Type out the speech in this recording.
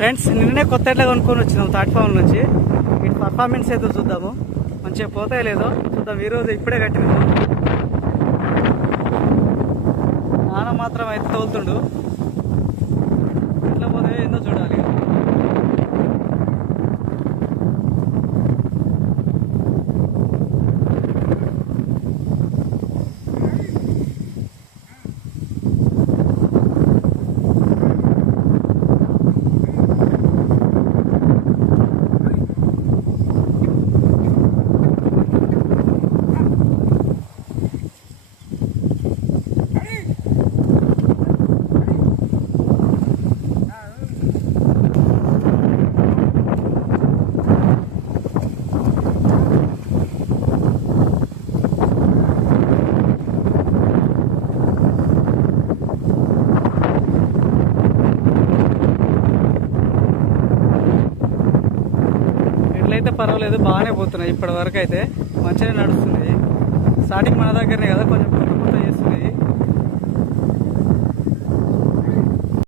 Friends నిన్ననే కొత్త ఎట్లా కొనుక్కొని వచ్చినాం థర్డ్ ఫామ్ నుంచి. వీటి పర్ఫార్మెన్స్ అయితే చూద్దాము, మంచిగా పోతాయో లేదో చూద్దాం. ఈరోజు ఇప్పుడే కట్టినాము. నాన్న మాత్రం అయితే తోలుతుండు, ఎట్లా పోతాయో ఏందో చూడాలి. అయితే పర్వాలేదు, బాగానే పోతున్నాయి ఇప్పటి వరకు అయితే, మంచిగానే నడుస్తుంది. స్టార్టింగ్ మన దగ్గరనే కదా, కొంచెం కొత్త కొత్త